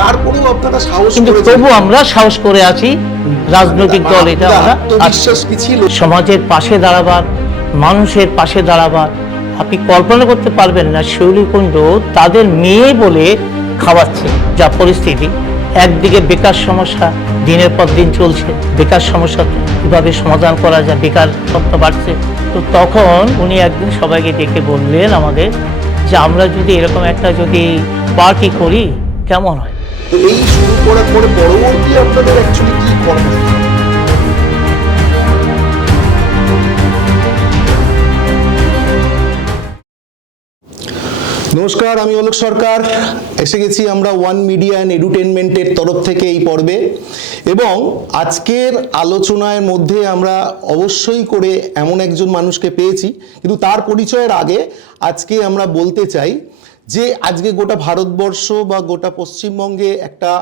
তারপরেও আপনারা সাহস কিন্তু করেছেন। তবু আমরা সাহস করে আছি, রাজনৈতিক দল এটা আমরা আত্মবিশ্বাস কি ছিল? সমাজের পাশে দাঁড়াবার, মানুষের পাশে দাঁড়াবার। আপনি কল্পনা করতে পারবেন না শৈলীকুণ্ড তাদের মেয়ে বলে খাওয়াচ্ছে যা পরিস্থিতি। একদিকে বেকার সমস্যা দিনের পর দিন চলছে, বেকার সমস্যা কিভাবে সমাধান করা যায়, বেকার তত্ত্ব বাড়ছে। তো তখন উনি একদিন সবাইকে ডেকে বললেন আমাদের যে আমরা যদি এরকম একটা যদি পার্টি করি কেমন হয়। তো এই শুরু করার পরে পরবর্তী আপনাদের অ্যাকচুয়ালি কি কর্মসূচি? নমস্কার, আমি অলোক সরকার। এসে গেছি আমরা ওয়ান মিডিয়া অ্যান্ড এডুটেনমেন্টের তরফ থেকে এই পর্বে, এবং আজকের আলোচনার মধ্যে আমরা অবশ্যই করে এমন একজন মানুষকে পেয়েছি, কিন্তু তার পরিচয়ের আগে আজকে আমরা বলতে চাই যে আজকে গোটা ভারতবর্ষ বা গোটা পশ্চিমবঙ্গে একটা,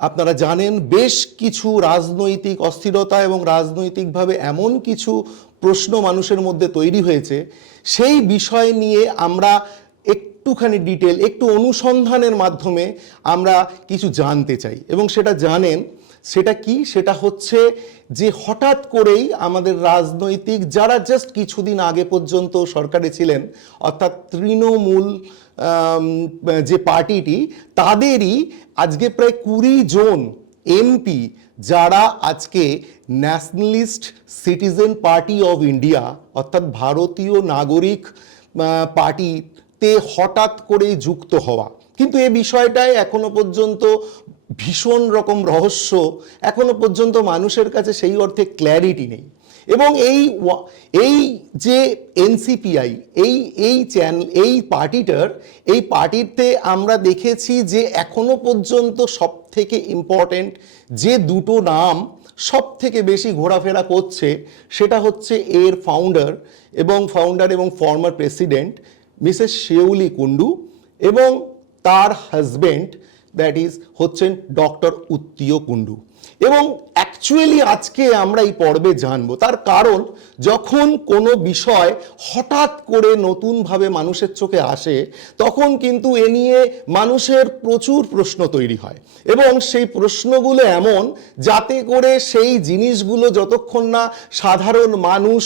আপনারা জানেন, বেশ কিছু রাজনৈতিক অস্থিরতা এবং রাজনৈতিকভাবে এমন কিছু প্রশ্ন মানুষের মধ্যে তৈরি হয়েছে। সেই বিষয় নিয়ে আমরা একটুখানি ডিটেল, একটু অনুসন্ধানের মাধ্যমে আমরা কিছু জানতে চাই, এবং সেটা জানেন সেটা কি, সেটা হচ্ছে যে হঠাৎ করেই আমাদের রাজনৈতিক যারা জাস্ট কিছুদিন আগে পর্যন্ত সরকারে ছিলেন, অর্থাৎ তৃণমূল যে পার্টিটি, তাদেরই আজকে প্রায় 20 জন এমপি যারা আজকে nationalist citizen party of India অর্থাৎ ভারতীয় নাগরিক পার্টিতে হঠাৎ করেই যুক্ত হওয়া। কিন্তু এই বিষয়টায় এখনো পর্যন্ত ভীষণ রকম রহস্য, এখনো পর্যন্ত মানুষের কাছে সেই অর্থে ক্ল্যারিটি নেই। এবং এই যে এনসিপিআই, এই পার্টিতে আমরা দেখেছি যে এখনো পর্যন্ত সব থেকে ইম্পর্টেন্ট যে দুটো নাম সব থেকে বেশি ঘোরাফেরা করছে, সেটা হচ্ছে এর ফাউন্ডার এবং ফর্মার প্রেসিডেন্ট মিসেস শেওলি কুন্ডু, এবং তার হাজব্যান্ড দ্যাট ইজ হচ্ছেন ডক্টর উত্তীয় কুন্ডু। এবং অ্যাকচুয়ালি আজকে আমরা এই পর্বে জানবো, তার কারণ যখন কোনো বিষয় হঠাৎ করে নতুনভাবে মানুষের চোখে আসে, তখন কিন্তু এ নিয়ে মানুষের প্রচুর প্রশ্ন তৈরি হয়, এবং সেই প্রশ্নগুলো এমন যাতে করে সেই জিনিসগুলো যতক্ষণ না সাধারণ মানুষ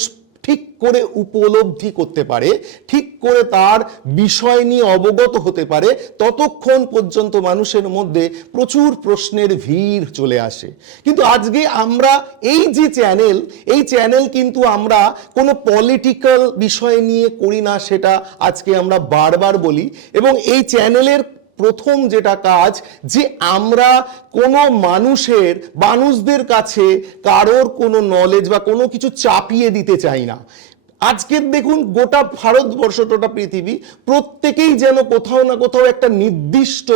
ঠিক করে উপলব্ধি করতে পারে, ঠিক করে তার বিষয় নিয়ে অবগত হতে পারে, ততক্ষণ পর্যন্ত মানুষের মধ্যে প্রচুর প্রশ্নের ভিড় চলে আসে। কিন্তু আজকে আমরা এই চ্যানেল কিন্তু আমরা কোনো পলিটিক্যাল বিষয় নিয়ে করি না, সেটা আজকে আমরা বারবার বলি। এবং এই চ্যানেলের প্রথম যেটা কাজ, যে আমরা কোনো মানুষদের কাছে কারোর কোনো নলেজ বা কোনো কিছু চাপিয়ে দিতে চাই না। আজকের দেখুন গোটা ভারতবর্ষ, গোটা পৃথিবী, প্রত্যেকেই যেন কোথাও না কোথাও একটা নির্দিষ্ট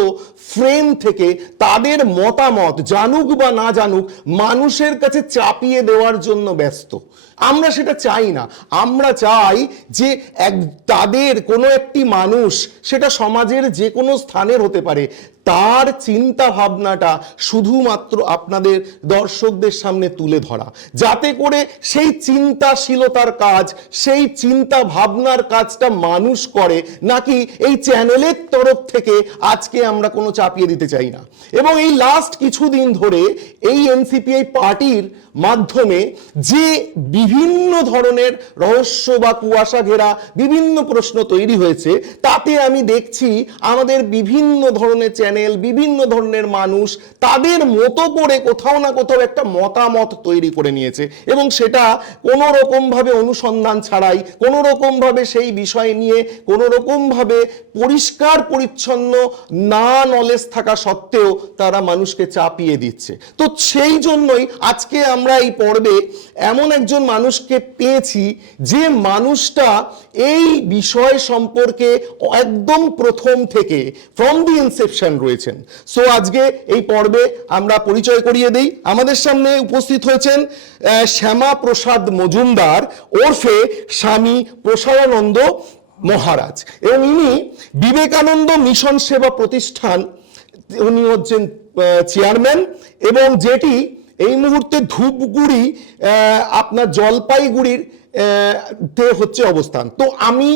ফ্রেম থেকে তাদের মতামত, জানুক বা না জানুক, মানুষের কাছে চাপিয়ে দেওয়ার জন্য ব্যস্ত। আমরা সেটা চাই না। আমরা চাই যে তাদের কোনো একটি মানুষ, সেটা সমাজের যে কোনো স্থানের হতে পারে, তার চিন্তা ভাবনাটা শুধুমাত্র আপনাদের দর্শকদের সামনে তুলে ধরা, যাতে করে সেই চিন্তাশীলতার কাজ, সেই চিন্তা ভাবনার কাজটা মানুষ করে, নাকি এই চ্যানেলের তরফ থেকে আজকে আমরা কোনো চাপিয়ে দিতে চাই না। এবং এই লাস্ট কিছুদিন ধরে এই এনসিপিআই পার্টির মাধ্যমে যে বিভিন্ন ধরনের রহস্য বা কুয়াশা ঘেরা বিভিন্ন প্রশ্ন তৈরি হয়েছে, তাতে আমি দেখছি আমাদের বিভিন্ন ধরনের চ্যানেল, বিভিন্ন ধরনের মানুষ তাদের মতো করে কোথাও না কোথাও একটা মতামত তৈরি করে নিয়েছে, এবং সেটা কোনো রকমভাবে অনুসন্ধান ছাড়াই, কোনো রকমভাবে সেই বিষয় নিয়ে কোনো রকমভাবে পরিষ্কার পরিচ্ছন্ন না নলেজ থাকা সত্ত্বেও তারা মানুষকে চাপিয়ে দিচ্ছে। তো সেই জন্যই আজকে আমরা এই পর্বে এমন একজন মানুষকে পেয়েছি, যে মানুষটা এই বিষয় সম্পর্কে একদম প্রথম থেকে ফ্রম দি ইনসেপশন রয়েছেন। সো আজকে এই পর্বে আমরা পরিচয় করিয়ে দেই। আমাদের সামনে উপস্থিত হয়েছেন শ্যামা প্রসাদ মজুমদার ওরফে স্বামী প্রসাদানন্দ মহারাজ, এবং ইনি বিবেকানন্দ মিশন সেবা প্রতিষ্ঠান, উনি হচ্ছেন চেয়ারম্যান, এবং যেটি এই মুহূর্তে ধূপগুড়ি আপনার জলপাইগুড়ির তে হচ্ছে অবস্থান। তো আমি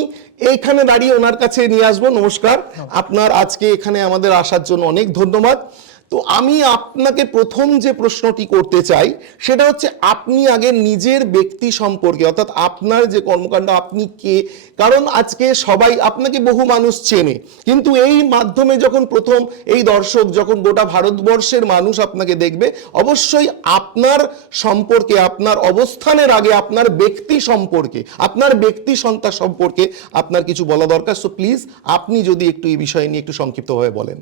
এইখানে দাঁড়িয়ে ওনার কাছে নিয়ে আসবো। নমস্কার, আপনার আজকে এখানে আমাদের আসার জন্য অনেক ধন্যবাদ। তো আমি আপনাকে প্রথম যে প্রশ্নটি করতে চাই সেটা হচ্ছে আপনি আগে নিজের ব্যক্তি সম্পর্কে, অর্থাৎ আপনার যে কর্মকাণ্ড, আপনি কে, কারণ আজকে সবাই আপনাকে, বহু মানুষ চেনে, কিন্তু এই মাধ্যমে যখন প্রথম এই দর্শক, যখন গোটা ভারতবর্ষের মানুষ আপনাকে দেখবে, অবশ্যই আপনার সম্পর্কে, আপনার অবস্থানের আগে আপনার ব্যক্তি সম্পর্কে, আপনার ব্যক্তি সত্তা সম্পর্কে আপনার কিছু বলা দরকার। সো প্লিজ আপনি যদি একটু এই বিষয় নিয়ে একটু সংক্ষিপ্তভাবে বলেন।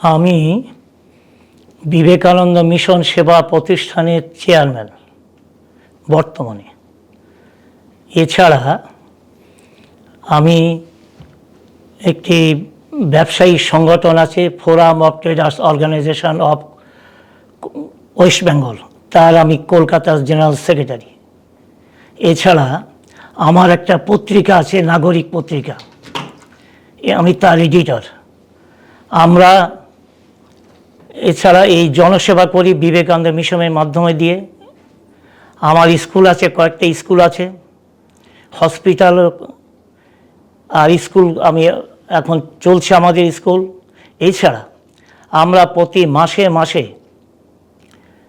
আমি বিবেকানন্দ মিশন সেবা প্রতিষ্ঠানের চেয়ারম্যান বর্তমানে। এছাড়া আমি একটি ব্যবসায়ী সংগঠন আছে, forum of traders organization of West Bengal, তার আমি কলকাতার জেনারেল সেক্রেটারি। এছাড়া আমার একটা পত্রিকা আছে, নাগরিক পত্রিকা, আমি তার এডিটর। আমরা এছাড়া এই জনসেবা করি বিবেকানন্দ মিশনের মাধ্যমে দিয়ে। আমার স্কুল আছে, কয়েকটা স্কুল আছে, হসপিটাল আর স্কুল আমি এখন চলছে আমাদের স্কুল। এছাড়া আমরা প্রতি মাসে মাসে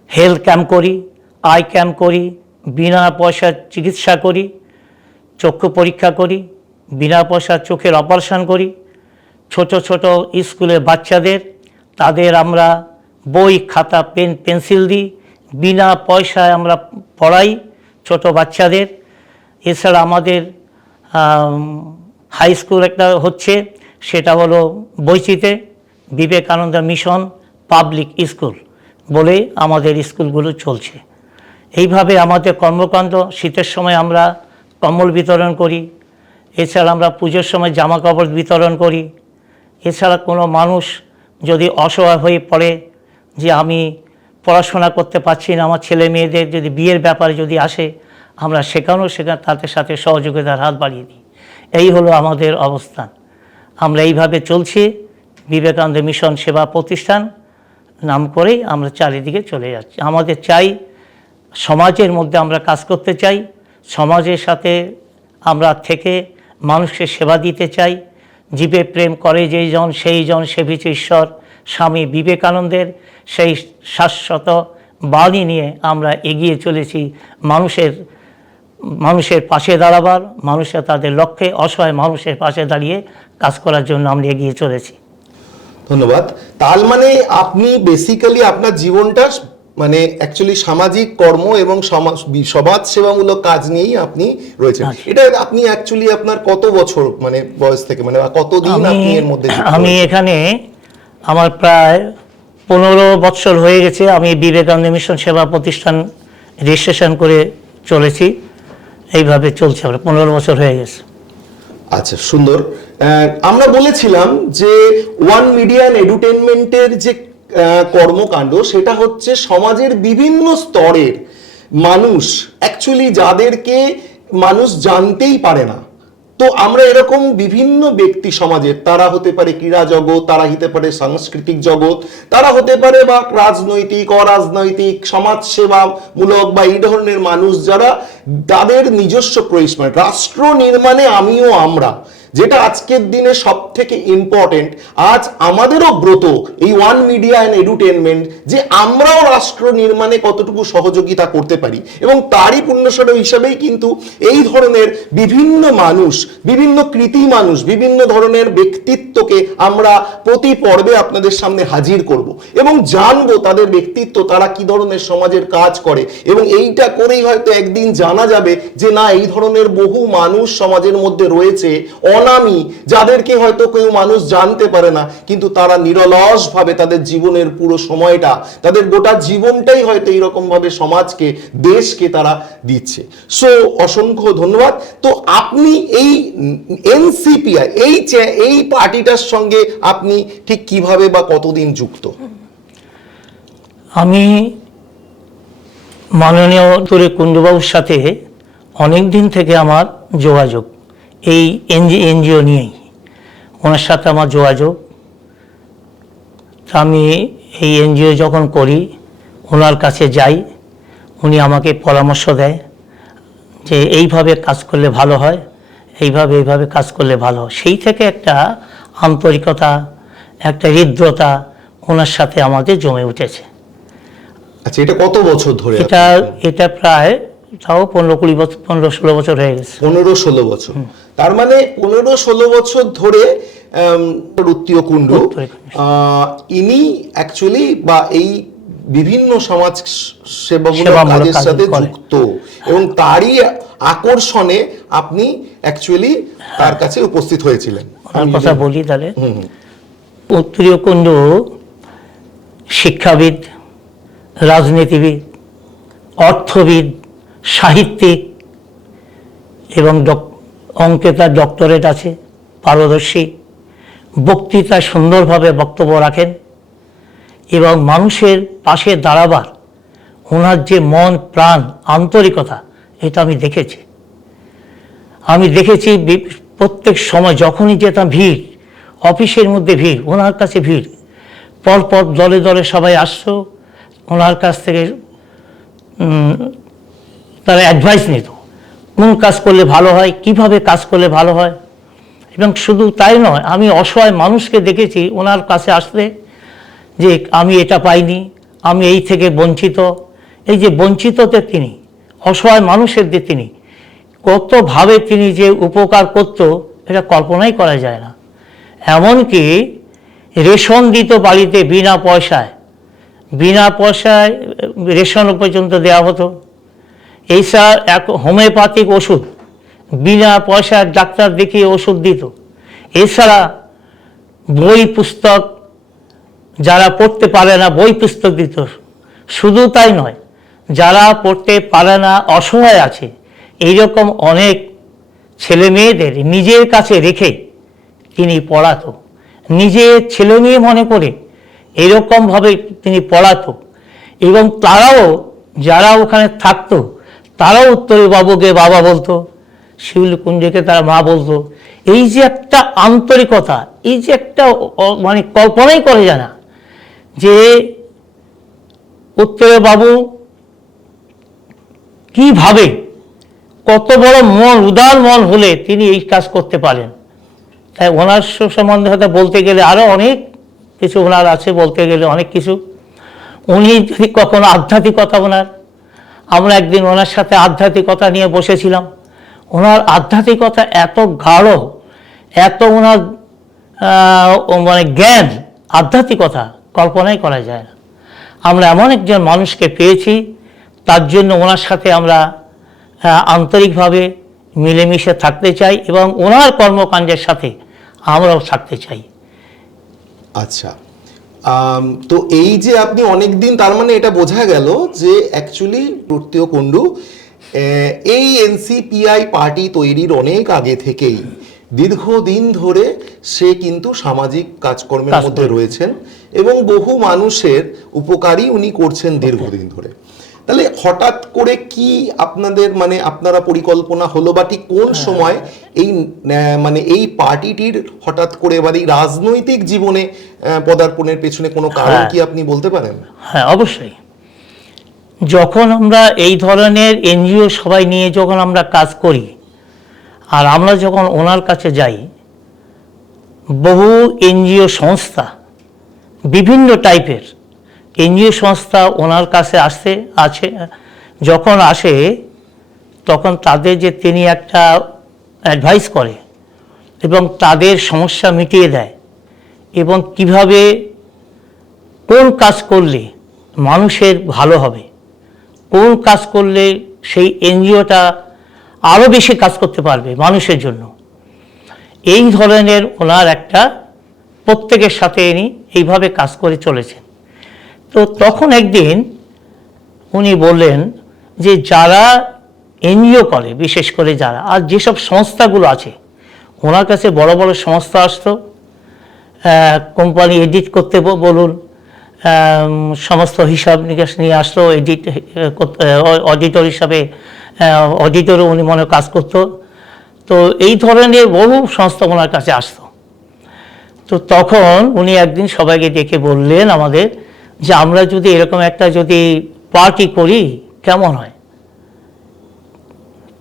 হেলথ ক্যাম্প করি, আই ক্যাম্প করি, বিনা পয়সার চিকিৎসা করি, চক্ষু পরীক্ষা করি, বিনা পয়সার চোখের অপারেশন করি। ছোট ছোট স্কুলের বাচ্চাদের, তাদের আমরা বই, খাতা, পেন, পেন্সিল দিই, বিনা পয়সায় আমরা পড়াই ছোট বাচ্চাদের। এছাড়া আমাদের হাই স্কুল একটা হচ্ছে, সেটা হলো বৈচিতে বিবেকানন্দ মিশন পাবলিক স্কুল বলে আমাদের স্কুলগুলো চলছে। এইভাবে আমাদের কর্মকাণ্ড। শীতের সময় আমরা কম্বল বিতরণ করি, এছাড়া আমরা পুজোর সময় জামা কাপড় বিতরণ করি। এছাড়া কোনো মানুষ যদি অসহায় হয়ে পড়ে যে আমি পড়াশোনা করতে পারছি না, আমার ছেলে মেয়েদের যদি বিয়ের ব্যাপারে যদি আসে, আমরা সেখানে তাদের সাথে সহযোগিতার হাত বাড়িয়ে দিই। এই হলো আমাদের অবস্থান। আমরা এইভাবে চলছি, বিবেকানন্দ মিশন সেবা প্রতিষ্ঠান নাম করেই আমরা চারিদিকে চলে যাচ্ছি। আমাদের চাই সমাজের মধ্যে আমরা কাজ করতে চাই, সমাজের সাথে আমরা থেকে মানুষকে সেবা দিতে চাই। জীবে প্রেম করে যেই জন সেই জন সেবিছে ঈশ্বর, স্বামী বিবেকানন্দের সেই শাশ্বত বাণী নিয়ে আমরা এগিয়ে চলেছি। মানুষের পাশে দাঁড়াবার, মানুষের তাদের লক্ষ্যে, অসহায় মানুষের পাশে দাঁড়িয়ে কাজ করার জন্য আমরা এগিয়ে চলেছি। ধন্যবাদ। তার মানে আপনি বেসিক্যালি আপনার জীবনটা মানে অ্যাকচুয়ালি সামাজিক কর্ম এবং সমাজ সেবামূলক কাজ নিয়েই আপনি রয়েছেন। এটা আপনি অ্যাকচুয়ালি আপনার কত বছর মানে বয়স থেকে, মানে কতদিন আপনি এর মধ্যে? আমি এখানে আমার প্রায় 15 বছর হয়ে গেছে। আমি বিবেকানন্দ মিশন সেবা প্রতিষ্ঠান রেজিস্ট্রেশন করে চলেছি, এইভাবে চলছে, আমরা 15 বছর হয়ে গেছে। আচ্ছা, সুন্দর। আমরা বলেছিলাম যে ওয়ান মিডিয়া অ্যান্ড এডুটেনমেন্টের যে কর্মকাণ্ড, সেটা হচ্ছে সমাজের বিভিন্ন স্তরের মানুষ, অ্যাকচুয়ালি যাদেরকে মানুষ জানতেই পারে না। তো আমরা এরকম বিভিন্ন ব্যক্তি সমাজের, তারা হতে পারে ক্রীড়া জগৎ, তারা হতে পারে সাংস্কৃতিক জগৎ, তারা হতে পারে বা রাজনৈতিক, অরাজনৈতিক, সমাজসেবামূলক বা এই ধরনের মানুষ, যারা তাদের নিজস্ব প্রয়াস, মানে রাষ্ট্র নির্মাণে আমিও আমরা, যেটা আজকের দিনে সব থেকে ইম্পর্টেন্ট। আজ আমাদেরও ব্রত এই ওয়ান মিডিয়া অ্যান্ড এডুটেনমেন্ট, যে আমরাও রাষ্ট্র নির্মাণে কতটুকু সহযোগিতা করতে পারি, এবং তারই পুণ্যস্বরূপ হিসাবেই কিন্তু এই ধরনের বিভিন্ন মানুষ, বিভিন্ন কৃতি মানুষ, বিভিন্ন ধরনের ব্যক্তিত্বকে আমরা প্রতি পর্বে আপনাদের সামনে হাজির করব এবং জানবো তাদের ব্যক্তিত্ব, তারা কি ধরনের সমাজের কাজ করে। এবং এইটা করেই হয়তো একদিন জানা যাবে যে না, এই ধরনের বহু মানুষ সমাজের মধ্যে রয়েছে, অনামী, যাদেরকে হয়তো কেউ মানুষ জানতে পারে না, কিন্তু তারা নিরলস ভাবে তাদের জীবনের পুরো সময়টা, তাদের গোটা জীবনটাই হয়তো এইরকম ভাবে সমাজকে, দেশকে তারা দিচ্ছে। সো অসংখ্য ধন্যবাদ। তো আপনি এই এনসিপিআই এই পার্টিটার সঙ্গে আপনি ঠিক কিভাবে বা কতদিন যুক্ত? আমি মাননীয় কুণ্ডুবাবুর সাথে অনেক দিন থেকে আমার যোগাযোগ, এই এনজিও নিয়েই ওনার সাথে আমার যোগাযোগ। আমি এই এনজিও যখন করি, ওনার কাছে যাই, উনি আমাকে পরামর্শ দেয় যে এইভাবে কাজ করলে ভালো হয়, এইভাবে কাজ করলে ভালো হয়। সেই থেকে একটা আন্তরিকতা, একটা হৃদ্রতা ওনার সাথে আমাদের জমে উঠেছে। আচ্ছা, এটা কত বছর ধরে? এটা প্রায় তাও 15-20 বছর, 15-16 বছর হয়ে গেছে। 15-16 বছর। তার মানে 15-16 বছর ধরে উত্তীয় কুণ্ডু ইনি অ্যাকচুয়ালি বা এই বিভিন্ন সমাজ সেবামূলক কাজের সাথে যুক্ত, এবং তারই আকর্ষণে আপনি অ্যাকচুয়ালি তার কাছে উপস্থিত হয়েছিলেন। আমার কথা বলি তাহলে। উত্তরীয় কুণ্ডু শিক্ষাবিদ, রাজনীতিবিদ, অর্থবিদ, সাহিত্যিক এবং অঙ্কে তার ডক্টরেট আছে, পারদর্শী, বক্তৃতায় সুন্দরভাবে বক্তব্য রাখেন এবং মানুষের পাশে দাঁড়াবার ওনার যে মন প্রাণ আন্তরিকতা, এটা আমি দেখেছি প্রত্যেক সময় যখনই যেতাম, ভিড়, অফিসের মধ্যে ভিড়, ওনার কাছে ভিড়, পরপর দলে দলে সবাই আসতো, ওনার কাছ থেকে তারা অ্যাডভাইস নিত কোন কাজ করলে ভালো হয়, কিভাবে কাজ করলে ভালো হয়। এবং শুধু তাই নয়, আমি অসহায় মানুষকে দেখেছি ওনার কাছে আসতে যে আমি এটা পাইনি, আমি এই থেকে বঞ্চিত। এই যে বঞ্চিততে তিনি, অসহায় মানুষেরদের তিনি কতভাবে তিনি যে উপকার করত, এটা কল্পনাই করা যায় না। এমনকি রেশন দিত বাড়িতে বিনা পয়সায় রেশন পর্যন্ত দেওয়া হতো। এইসব এক হোমিওপ্যাথিক ওষুধ বিনা পয়সায় ডাক্তার দেখিয়ে ওষুধ দিত। এছাড়া বই পুস্তক, যারা পড়তে পারে না বই পুস্তক দিত। শুধু তাই নয়, যারা পড়তে পারে না, অসহায় আছে, এইরকম অনেক ছেলে মেয়েদের নিজের কাছে রেখে তিনি পড়াতো, নিজের ছেলে মেয়ে মনে করে এরকমভাবে তিনি পড়াতো। এবং তারাও, যারা ওখানে থাকতো, তারাও উত্তরে বাবুকে বাবা বলতো, শিউলি কুঞ্জকে তারা মা বলতো। এই যে একটা আন্তরিকতা, এই যে একটা মানে কল্পনাই করা যায় না যে উত্তরে বাবু কিভাবে, কত বড় মন, উদার মন হলে তিনি এই কাজ করতে পারেন। তাই ওনার সম্বন্ধে হয়তো বলতে গেলে আরও অনেক কিছু ওনার আছে, বলতে গেলে অনেক কিছু। উনি যদি কখনো আধ্যাত্মিকতা, আমরা একদিন ওনার সাথে আধ্যাত্মিকতা নিয়ে বসেছিলাম। ওনার আধ্যাত্মিকতা এত গাঢ়, এত ওনার মানে জ্ঞান, আধ্যাত্মিকতা কল্পনাই করা যায় না। আমরা এমন একজন মানুষকে পেয়েছি, তার জন্য ওনার সাথে আমরা আন্তরিকভাবে মিলেমিশে থাকতে চাই এবং ওনার কর্মকাণ্ডের সাথে আমরাও থাকতে চাই। আচ্ছা, তো এই যে আপনি অনেকদিন, তার মানে এটা বোঝা গেল যে অ্যাকচুয়ালি উত্তীয় কুণ্ডু এই এনসিপিআই পার্টি তৈরির অনেক আগে থেকেই দীর্ঘদিন ধরে সে কিন্তু সামাজিক কাজকর্মের মধ্যে রয়েছেন এবং বহু মানুষের উপকারই উনি করছেন দীর্ঘদিন ধরে। তাহলে হঠাৎ করে কি আপনাদের মানে আপনারা পরিকল্পনা হলো, বা ঠিক কোন সময় এই মানে এই পার্টিটির হঠাৎ করে এবার এই রাজনৈতিক জীবনে পদার্পণের পেছনে কোনো কারণ কি আপনি বলতে পারেন? হ্যাঁ, অবশ্যই। যখন আমরা এই ধরনের এনজিও সবাই নিয়ে যখন আমরা কাজ করি, আর আমরা যখন ওনার কাছে যাই, বহু এনজিও সংস্থা, বিভিন্ন টাইপের এনজিও সংস্থা ওনার কাছে যখন আসে, তখন তাদের যে তিনি একটা অ্যাডভাইস করে এবং তাদের সমস্যা মিটিয়ে দেয়, এবং কিভাবে কোন কাজ করলে মানুষের ভালো হবে, কোন কাজ করলে সেই এনজিওটা আরও বেশি কাজ করতে পারবে মানুষের জন্য, এই ধরনের ওনার একটা প্রত্যেকের সাথে ইনি এইভাবে কাজ করে চলেছেন। তো তখন একদিন উনি বললেন যে যারা এনজিও করে, বিশেষ করে যারা, আর যেসব সংস্থাগুলো আছে, ওনার কাছে বড় বড় সংস্থা আসতো, কোম্পানি এডিট করতে বলুন, সমস্ত হিসাব নিকাশ নিয়ে আসতো, অডিটর হিসাবে, অডিটরও উনি মনে কাজ করতো। তো এই ধরনের বহু সংস্থা ওনার কাছে আসতো। তো তখন উনি একদিন সবাইকে ডেকে বললেন আমাদের যে আমরা যদি এরকম একটা যদি পার্টি করি কেমন হয়।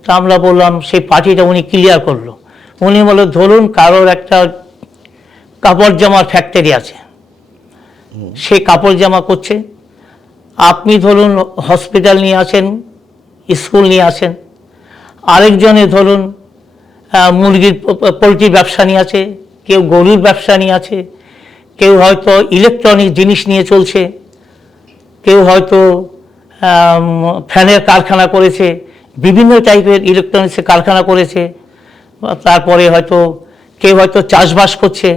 তা আমরা বললাম, সেই পার্টিটা উনি ক্লিয়ার করলো। উনি বলল, ধরুন কারোর একটা কাপড় জামার ফ্যাক্টরি আছে, সে কাপড় জামা করছে, আপনি ধরুন হসপিটাল নিয়ে আছেন, স্কুল নিয়ে আছেন, আরেকজনে ধরুন মুরগির পোলট্রি ব্যবসা নিয়ে আছে, কেউ গরুর ব্যবসা নিয়ে আছে, কেউ হয়তো ইলেকট্রনিক জিনিস নিয়ে চলছে, কেউ হয়তো ফ্যানের কারখানা করেছে, বিভিন্ন টাইপের ইলেকট্রনিক্সের কারখানা করেছে, তারপরে হয়তো কেউ হয়তো চাষবাস করছে,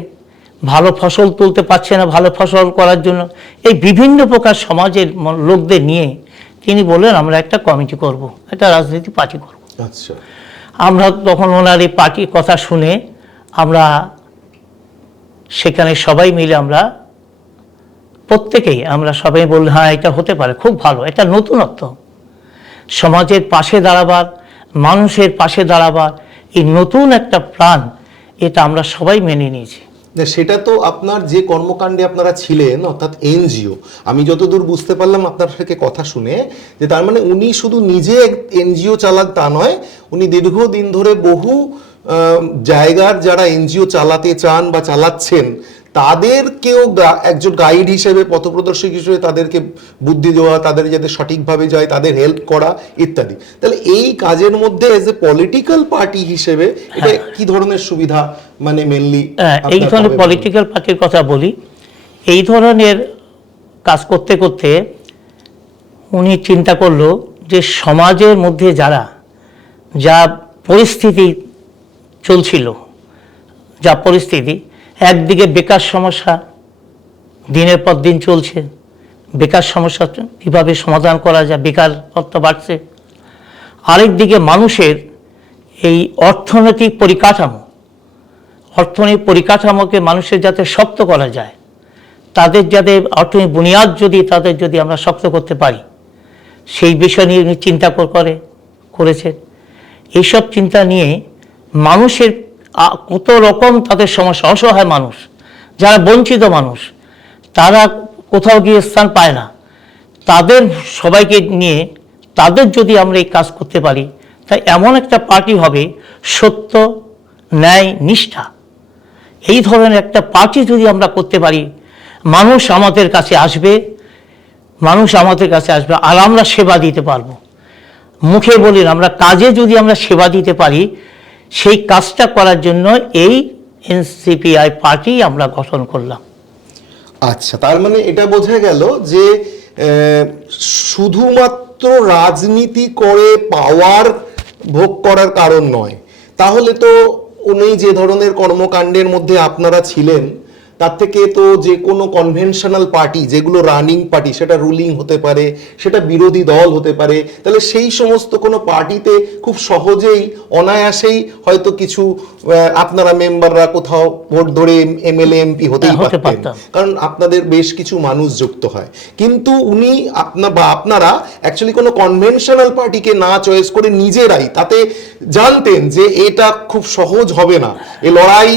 ভালো ফসল তুলতে পারছে না, ভালো ফসল করার জন্য এই বিভিন্ন প্রকার সমাজের লোকদের নিয়ে তিনি বললেন আমরা একটা কমিটি করব, একটা রাজনীতি পার্টি করব। আচ্ছা, আমরা তখন ওনার এই পার্টির কথা শুনে আমরা সেখানে সবাই মিলে আমরা প্রত্যেকেই আমরা সবাই বললাম হ্যাঁ এটা হতে পারে, খুব ভালো, এটা নতুনত্ব, সমাজের পাশে দাঁড়াবার, মানুষের পাশে দাঁড়াবার এই নতুন একটা প্রাণ, এটা আমরা সবাই মেনে নিয়েছি। না সেটা তো আপনার যে কর্মকাণ্ডে আপনারা ছিলেন অর্থাৎ এনজিও, আমি যতদূর বুঝতে পারলাম আপনার থেকে কথা শুনে, যে তার মানে উনি শুধু নিজে এনজিও চালান তা নয়, উনি দীর্ঘদিন ধরে বহু জায়গার যারা এনজিও চালাতে চান বা চালাচ্ছেন তাদেরকেও একজন গাইড হিসেবে, পথপ্রদর্শক হিসেবে তাদেরকে বুদ্ধি দেওয়া, তাদের যাতে সঠিকভাবে যায় তাদের হেল্প করা ইত্যাদি। তাহলে এই কাজের মধ্যে এজ এ পলিটিক্যাল পার্টি হিসেবে এটা কি ধরনের সুবিধা মানে মেনলি? এই ধরনের পলিটিক্যাল পার্টির কথা বলি, এই ধরনের কাজ করতে করতে উনি চিন্তা করলো যে সমাজের মধ্যে যা পরিস্থিতি চলছিল, যা পরিস্থিতি, একদিকে বেকার সমস্যা দিনের পর দিন চলছে, বেকার সমস্যা কীভাবে সমাধান করা যায়, বেকারত্ব বাড়ছে, আরেকদিকে মানুষের এই অর্থনৈতিক পরিকাঠামোকে মানুষের যাতে শক্ত করা যায়, তাদের যাতে অর্থনৈতিক বুনিয়াদ যদি আমরা শক্ত করতে পারি, সেই বিষয় নিয়ে উনি চিন্তা করেছেন। এইসব চিন্তা নিয়ে মানুষের কত রকম তাদের সমস্যা, অসহায় মানুষ, যারা বঞ্চিত মানুষ, তারা কোথাও গিয়ে স্থান পায় না, তাদের সবাইকে নিয়ে তাদের যদি আমরা এই কাজ করতে পারি, তাই এমন একটা পার্টি হবে সত্য, ন্যায়, নিষ্ঠা, এই ধরনের একটা পার্টি যদি আমরা করতে পারি, মানুষ আমাদের কাছে আসবে, আর আমরা সেবা দিতে পারবো। মুখে বলি না, আমরা কাজে যদি আমরা সেবা দিতে পারি, সেই কাজটা করার জন্য এই এনসিপিআই পার্টি আমরা গঠন করলাম। আচ্ছা, তার মানে এটা বোঝা গেল যে শুধুমাত্র রাজনীতি করে পাওয়ার ভোগ করার কারণ নয়, তাহলে তো উনি যে ধরনের কর্মকাণ্ডের মধ্যে আপনারা ছিলেন তার থেকে তো যে কোনো কনভেনশনাল পার্টি, যেগুলো রানিং পার্টি, সেটা রুলিং হতে পারে, সেটা বিরোধী দল হতে পারে, তাহলে সেই সমস্ত কোনো পার্টিতে খুব সহজেই অনায়াসেই হয়তো কিছু আপনারা মেম্বাররা কোথাও ভোট ধরে এমএলএ এমপি হতেই পারতেন, কারণ আপনাদের বেশ কিছু মানুষ যুক্ত হয়। কিন্তু উনি আপনারা অ্যাকচুয়ালি কোনো কনভেনশনাল পার্টিকে না চয়েস করে নিজেরাই, তাতে জানতেন যে এটা খুব সহজ হবে না, এ লড়াই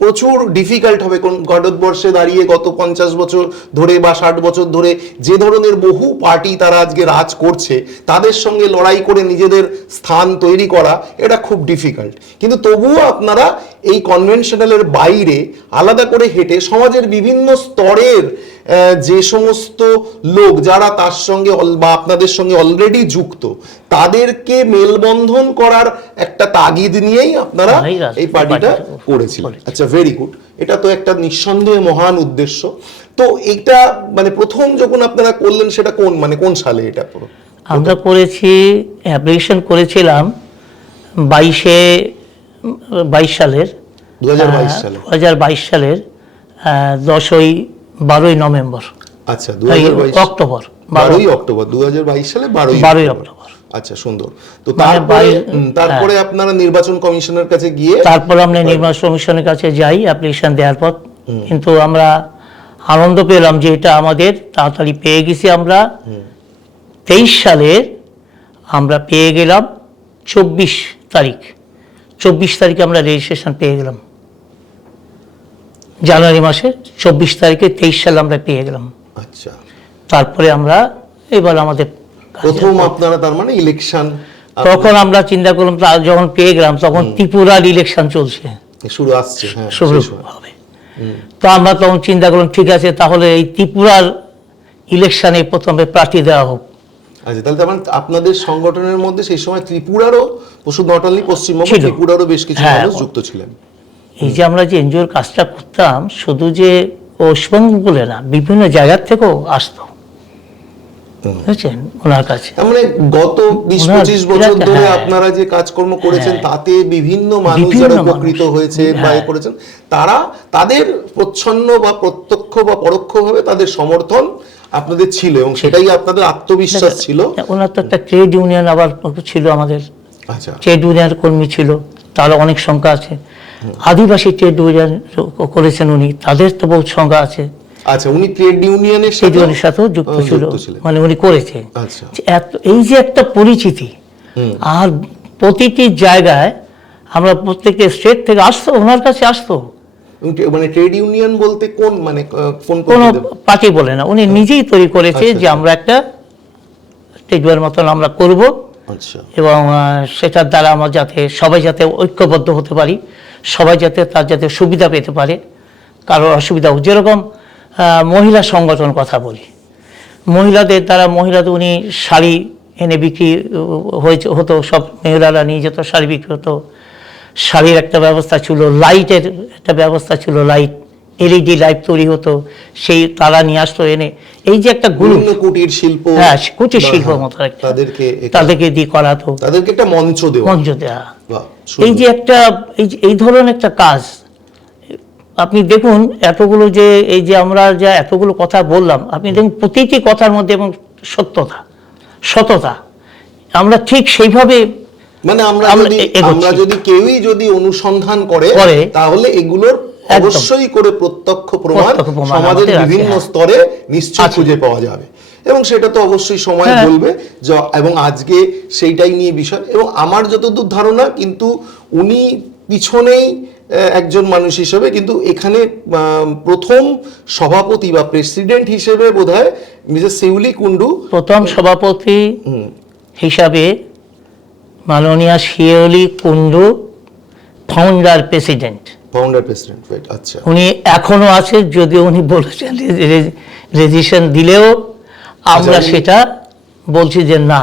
প্রচুর ডিফিকাল্ট হবে। কোন ভারতবর্ষে দাঁড়িয়ে গত 50 বছর ধরে বা 60 বছর ধরে যে ধরনের বহু পার্টি তারা আজকে রাজ করছে, তাদের সঙ্গে লড়াই করে নিজেদের স্থান তৈরি করা এটা খুব ডিফিকাল্ট। কিন্তু তবুও আপনারা এই কনভেনশনালের বাইরে আলাদা করে হেঁটে সমাজের বিভিন্ন স্তরের যে সমস্ত লোক যারা তার সঙ্গে বা আপনাদের সঙ্গে অলরেডি যুক্ত, তাদেরকে মেলবন্ধন করার একটা তাগিদ নিয়েই আপনারা এই পার্টিটা করেছিলেন। আচ্ছা, ভেরি গুড, এটা তো একটা নিঃসন্দেহে মহান উদ্দেশ্য। তো এটা মানে প্রথম যখন আপনারা করলেন সেটা কোন সালে? এটা আমরা অ্যাপ্লিকেশন করেছিলাম 2022 সালের 2022 সালের 12ই নভেম্বর। আচ্ছা, 12ই অক্টোবর 2022 সালে 12ই অক্টোবর। আচ্ছা, সুন্দর। তো তারপরে আপনারা নির্বাচন কমিশনের কাছে গিয়ে, তারপর আমরা নির্বাচন কমিশনের কাছে যাই অ্যাপ্লিকেশন দেওয়ার পর, কিন্তু আমরা আনন্দ পেলাম যে এটা আমাদের তাড়াতাড়ি পেয়ে গেছি। আমরা 23 সালে আমরা পেয়ে গেলাম 24 তারিখে আমরা রেজিস্ট্রেশন পেয়ে গেলাম, জানুয়ারি মাসে 24 তারিখে 23 সালে আমরা পেয়ে গেলাম। আচ্ছা, তারপরে আমরা এবার আমাদের প্রথম আপনারা তার মানে ইলেকশন তখন আমরা চিন্তা করলাম, যখন পেয়ে গেলাম তখন ত্রিপুরার ইলেকশন চলছে, শুরু আসছে, হ্যাঁ শুরু হবে। তো আমরা তখন চিন্তা করলাম ঠিক আছে তাহলে এই ত্রিপুরার ইলেকশনে প্রথমে প্রার্থী দেওয়া হোক। আচ্ছা, তাহলে তার মানে আপনাদের সংগঠনের মধ্যে সেই সময় ত্রিপুরারও, শুধু নট অনলি পশ্চিমবঙ্গ, ছিল। ত্রিপুরারও বেশ কিছু হ্যাঁ। মানুষ যুক্ত ছিলেন। এই যে আমরা যে এনজিওর কাজটা করতাম, শুধু যে পশ্চিমবঙ্গ বলে না, বিভিন্ন জায়গার থেকেও আসতো, বুঝছেন, ওনার কাছে। তার মানে গত 20-25 বছর ধরে আপনারা যে কাজকর্ম করেছেন তাতে বিভিন্ন মানুষ যারা উপকৃত হয়েছে বা এ করেছেন, তারা তাদের প্রচ্ছন্ন বা প্রত্যক্ষ বা পরোক্ষভাবে তাদের সমর্থন আপনাদের ছিল এবং সেটাই আপনাদের আত্মবিশ্বাস ছিল। ওনার তো একটা ট্রেড ইউনিয়ন আবার ছিল আমাদের, আচ্ছা, ট্রেড ইউনিয়নের কর্মী ছিল, তারও অনেক সংখ্যা আছে। আদিবাসী ট্রেড ইউনিয়ন করেছেন উনি, তাদের তো বহুত সংখ্যা আছে। আচ্ছা, উনি ট্রেড ইউনিয়নের সাথেও যুক্ত ছিল, মানে উনি করেছে। আচ্ছা, এই যে একটা পরিচিতি, আর প্রতিটি জায়গায় আমরা প্রত্যেকটা স্টেট থেকে আসতো, ওনার কাছে আসতো। মানে ট্রেড ইউনিয়ন বলতে কোন, মানে কোন পার্টি বলে না, উনি নিজেই তৈরি করেছে যে আমরা একটা ট্রেড মতন আমরা করব। আচ্ছা, এবং সেটার দ্বারা আমরা যাতে সবাই যাতে ঐক্যবদ্ধ হতে পারি, সবাই যাতে তার যাতে সুবিধা পেতে পারে, কারোর অসুবিধা হোক। যেরকম মহিলা সংগঠন কথা বলি, মহিলাদের দ্বারা মহিলাদের উনি শাড়ি এনে বিক্রি হতো, সব মহিলারা নিয়ে যেত, শাড়ি বিক্রি হতো। শাড়ির একটা ব্যবস্থা ছিল, লাইটের একটা ব্যবস্থা ছিল, লাইট এলইডি লাইট তৈরি হতো, সেই তারা নিয়ে আসতো এনে। এই যে একটা কুটির শিল্প, হ্যাঁ কুটির শিল্প মতো তাদেরকে দিয়ে করাতো, তাদেরকে একটা মঞ্চ দেওয়া। এই যে একটা এই ধরনের একটা কাজ আপনি দেখুন, এতগুলো যে এই যে আমরা যা এতগুলো কথা বললাম, আপনি দেখুন প্রতিটি কথার মধ্যে এবং সততা আমরা ঠিক সেইভাবে, মানে আমরা যদি কেউই যদি অনুসন্ধান করে তাহলে এগুলোর অবশ্যই করে প্রত্যক্ষ প্রমাণ সমাজের বিভিন্ন স্তরে নিশ্চয়ই খুঁজে পাওয়া যাবে, এবং সেটা তো অবশ্যই সময় বলবে। এবং আজকে সেইটাই নিয়ে বিষয়, এবং আমার যতদূর ধারণা কিন্তু উনি পিছনেই একজন মানুষ হিসেবে, কিন্তু এখানে প্রথম সভাপতি বা প্রেসিডেন্ট হিসেবে বোধহয় মিসেস শিউলি কুন্ডু প্রথম সভাপতি হিসাবে মাননীয়া শিউলি কুন্ডু ফাউন্ডার প্রেসিডেন্ট। আচ্ছা, উনি এখনো আছে, যদিও উনি বলেছেন রেজিস্ট্রেশন দিলেও আমরা সেটা বলছি যে না,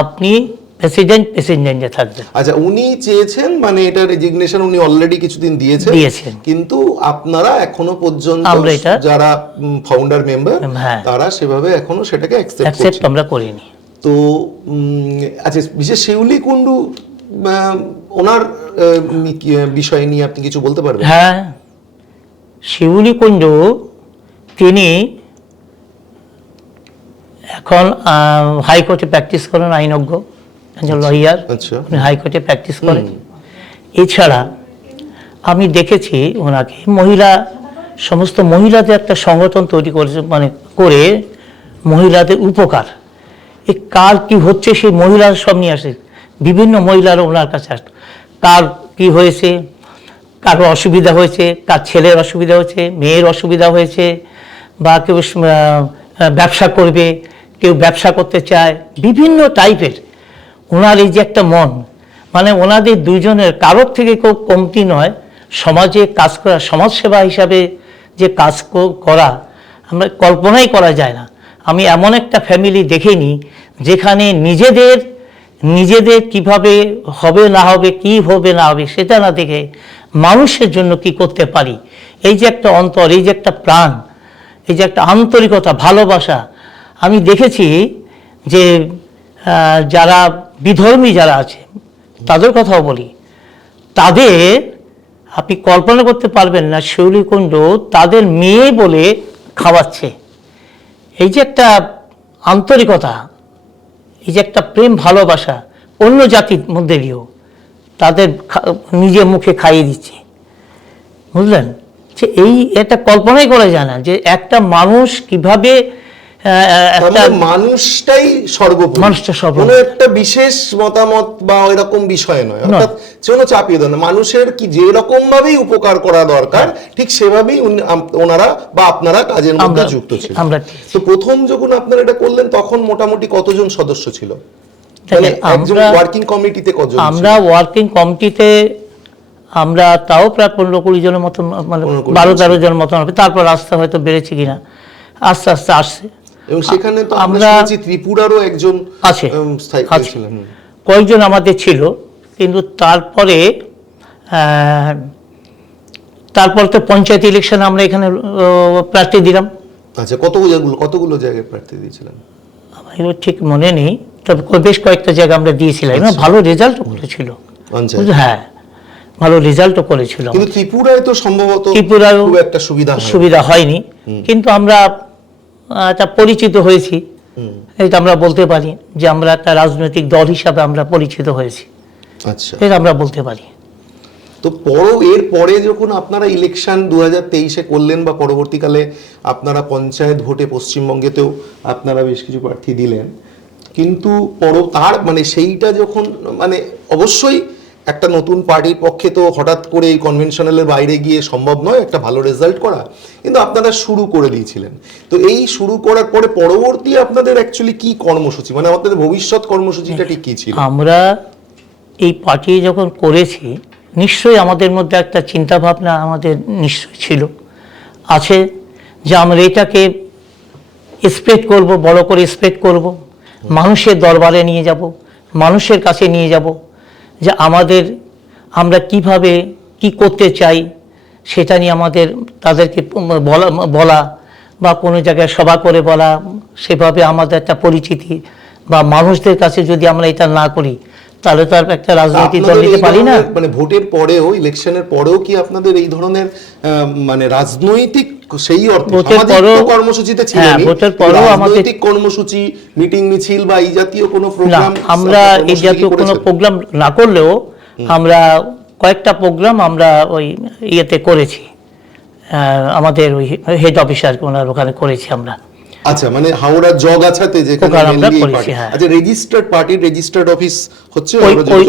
আপনি প্রেসিডেন্টে থাকবেন। আচ্ছা, উনি চেয়েছেন, মানে এটা রেজিগনেশন উনি অলরেডি কিছুদিন দিয়েছেন, কিন্তু আপনারা এখনো পর্যন্ত যারা ফাউন্ডার মেম্বার তারা সেভাবে এখনো সেটাকে অ্যাকসেপ্ট আমরা করিনি। তো আচ্ছা, বিশেষ শিউলি কুন্ডু ওনার বিষয় নিয়ে আপনি কিছু বলতে পারবেন? হ্যাঁ, শিউলি কুন্ডু তিনি এখন হাইকোর্টে প্র্যাকটিস করেন, আইনজ্ঞ, লয়ার, উনি হাইকোর্টে প্র্যাকটিস করেন। এছাড়া আমি দেখেছি ওনাকে সমস্ত মহিলাদের একটা সংগঠন তৈরি করেছে, মানে করে মহিলাদের উপকার, এই কার কি হচ্ছে সেই মহিলারা সব নিয়ে আসে, বিভিন্ন মহিলারা ওনার কাছে আসতো, কার কি হয়েছে, কারো অসুবিধা হয়েছে, কার ছেলের অসুবিধা হয়েছে, মেয়ের অসুবিধা হয়েছে, বা কেউ ব্যবসা করবে, কেউ ব্যবসা করতে চায়, বিভিন্ন টাইপের। ওনার এই যে একটা মন, মানে ওনাদের দুইজনের কারোর থেকে কেউ কমতি নয়, সমাজে কাজ করা, সমাজসেবা হিসাবে যে কাজ করা আমরা কল্পনাই করা যায় না। আমি এমন একটা ফ্যামিলি দেখিনি যেখানে নিজেদের কিভাবে হবে না হবে, কি হবে না হবে সেটা না দেখে মানুষের জন্য কি করতে পারি, এই যে একটা অন্তর, এই যে একটা প্রাণ, এই যে একটা আন্তরিকতা, ভালোবাসা। আমি দেখেছি যে যারা বিধর্মী যারা আছে তাদের কথাও বলি, তাদের আপনি কল্পনা করতে পারবেন না শিউলি কুন্ডু তাদের মেয়ে বলে খাওয়াচ্ছে। এই যে একটা আন্তরিকতা, এই যে একটা প্রেম ভালোবাসা, অন্য জাতির মধ্যে গিয়েও তাদের নিজে মুখে খাইয়ে দিচ্ছে, বুঝলেন? যে এটা কল্পনাই করা যায় না যে একটা মানুষ কিভাবে তার মানে মানুষটাই সর্বোপরি, মানুষটা সর্বোপরি। কোনো একটা বিশেষ মতামত বা এরকম বিষয় নয়, অর্থাৎ কোনো চাপিয়ে দেয় না, মানুষের কি যে রকম ভাবেই উপকার করা দরকার ঠিক সেভাবেই ওনারা বা আপনারা কাজের মধ্যে যুক্ত ছিলেন। তো প্রথম যখন আপনারা এটা করলেন তখন মোটামুটি কতজন সদস্য ছিল, মানে একজন ওয়ার্কিং কমিটিতে কতজন? আমরা ওয়ার্কিং কমিটিতে আমরা তাও প্রায় 15-20 জনের মতো, মানে 12-13 জনের মতো হবে। তারপর আস্তে হয়তো বেড়েছে কিনা, আস্তে আস্তে আসছে। এবং সেখানে তো আমরা শুনেছি ত্রিপুরারও একজন আছে, স্থায়ী ছিলেন, কয়েকজন আমাদের ছিল, কিন্তু তারপরে তো পঞ্চায়েত ইলেকশন আমরা এখানে প্রার্থী দিলাম। আচ্ছা, কতগুলো জায়গায় প্রার্থী দিয়েছিলেন? আমার ঠিক মনে নেই, তবে বেশ কয়েকটা জায়গা আমরা দিয়েছিলাম, ভালো রেজাল্ট করেছিল। হ্যাঁ, ভালো রেজাল্টও করেছিল। কিন্তু ত্রিপুরায় তো সম্ভবত খুব একটা সুবিধা হয়নি, কিন্তু আমরা একটা পরিচিত হয়েছি, এটা আমরা বলতে পারি যে আমরা একটা রাজনৈতিক দল হিসাবে আমরা পরিচিত হয়েছি। আচ্ছা, এটা আমরা বলতে পারি। তো এর পরে যখন আপনারা ইলেকশন 2023-এ করলেন বা পরবর্তীকালে আপনারা পঞ্চায়েত ভোটে পশ্চিমবঙ্গেতেও আপনারা বেশ কিছু প্রার্থী দিলেন, কিন্তু তার মানে সেইটা যখন মানে অবশ্যই একটা নতুন পার্টির পক্ষে তো হঠাৎ করে এই কনভেনশনালের বাইরে গিয়ে সম্ভব নয় একটা ভালো রেজাল্ট করা, কিন্তু আপনারা শুরু করে দিয়েছিলেন। তো এই শুরু করার পরে পরবর্তী আপনাদের অ্যাকচুয়ালি কি কর্মসূচি, মানে আপনাদের ভবিষ্যৎ কর্মসূচিটা ঠিক কি ছিল? আমরা এই পার্টি যখন করেছি নিশ্চয়ই আমাদের মধ্যে একটা চিন্তা ভাবনা আমাদের নিশ্চয়ই ছিল, আছে, যে আমরা এটাকে স্প্রেড করব, বড় করে স্প্রেড করব, মানুষের দরবারে নিয়ে যাব, মানুষের কাছে নিয়ে যাব, যে আমরা কিভাবে কি করতে চাই সেটা নিয়ে তাদেরকে বলা বা কোনো জায়গায় সভা করে বলা, সেভাবে আমাদের একটা পরিচিতি বা মানুষদের কাছে যদি আমরা এটা না করি তাহলে তো আর একটা রাজনৈতিক দল নিতে পারি না। মানে ভোটের পরেও, ইলেকশনের পরেও কি আপনাদের এই ধরনের মানে রাজনৈতিক সেই অর্থে সামাজিক কর্মসূচিতে ছিল? ভোটের পরেও আমাদের কর্মসূচি, মিটিং মিছিল বা এই জাতীয় কোনো প্রোগ্রাম? আমরা এই জাতীয় কোনো প্রোগ্রাম না করলেও আমরা কয়েকটা প্রোগ্রাম আমরা ওই ইয়েতে করেছি, আমাদের ওই হেড অফিসার ওখানে করেছি আমরা। আচ্ছা, মানে হাওড়া জগাছাতে যেখানে আচ্ছা, রেজিস্টার্ড পার্টির রেজিস্টার্ড অফিস হচ্ছে